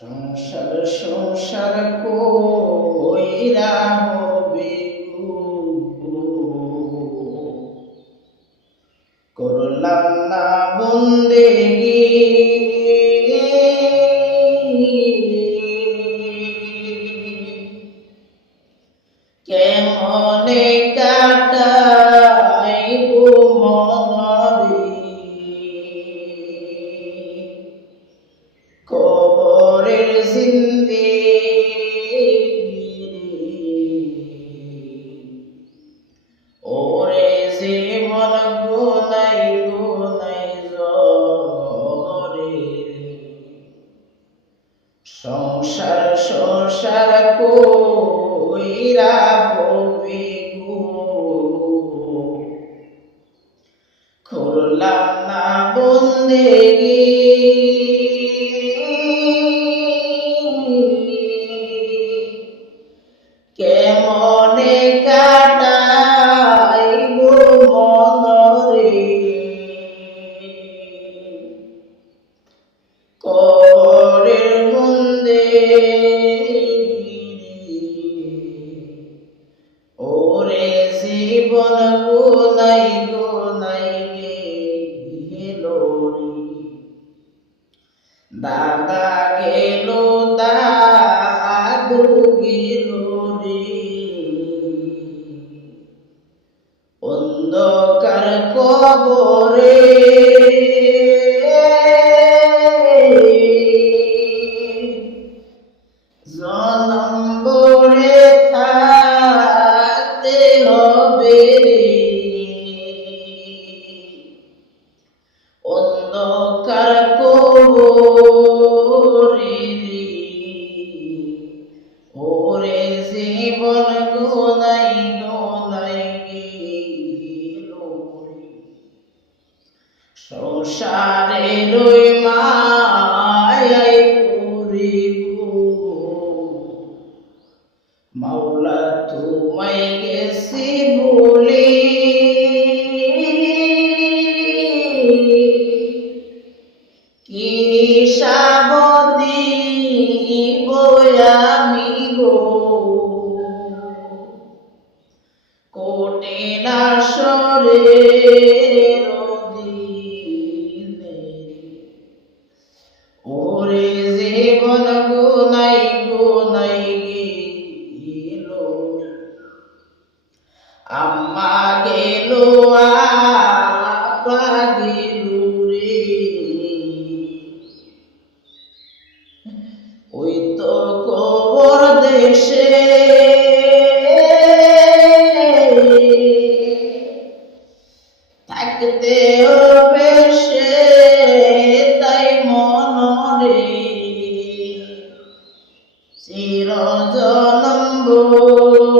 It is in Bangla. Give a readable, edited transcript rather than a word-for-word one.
সংসার সংসার কইরা হবে করলাম না বন্দেগি কেমনে কাটাইব মনরে কবরের জিন্দেগি ওরে জীবন গুনাই গুনাই জরে সংসার সংসার কইরা ববে গো করলাম না বন্দেগি কেমনে কাটাইব মনরে কবরের ওরে জীবন গুনাই গুনাই গেল দাদা গেল দাদু গেল রে অন্ধকার কবরে জনম্বরে থাকতে হবে রে অন্ধকার কবরে ওরে জীবন গুনাই গুনাই গেল সংসারে রই মায়াই পড়িব মাওলা তোমায় গেছি বলে কি সাবদি আমি গো কঠিন আসরের দিনে ওরে জীবন গুনাই গুনাই গেল আম্মা গেল আপা গেল রে ওই তো কবর দেশে থাকতে হবে সে তাই মনরে চির জনম্বর